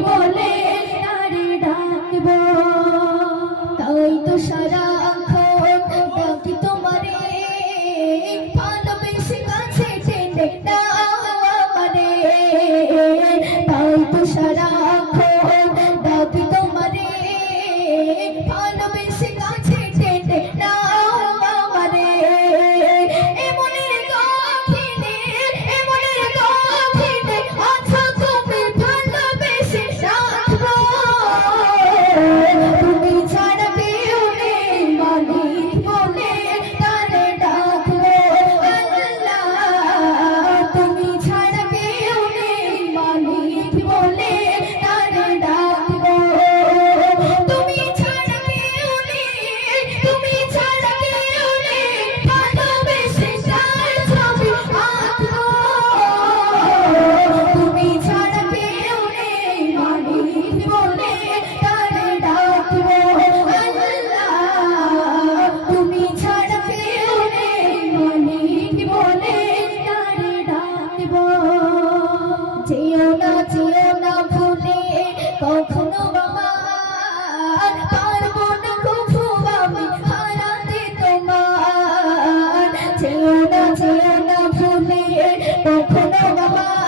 বলে তারে ডাকবো তাই তো সারাক্ষণ ডাকি তোমারে ভালোবেসে কাছে টেনে নাও আমারে তাই তো সারাক্ষণ ডাকি তোমারে ভালোবেসে কাছে টেনে নাও আমারে এমনের গভীরে আছো তুমি ভালোবেসে রাখবো তুমি ছাড়া কেউ নেই মালিক বলে তারে ডাকবো আল্লাহ তুমি ছাড়া কেউ নেই মালিক বলে তারে ডাকবো তুমি ছাড়া কেউ নেই ভালোবেসে তার ছবি আঁকবো তুমি ছাড়া কেউ নেই মালিক বলে তারে ডাকবো আল্লাহ তুমি ছাড়া কেউ নেই মালিক বলে তারে ডাকবো যেও না ভুলে কখনো আমার পারবো না কখনো আমি হারাতে তোমার যেও না ভুলে কখনো আমার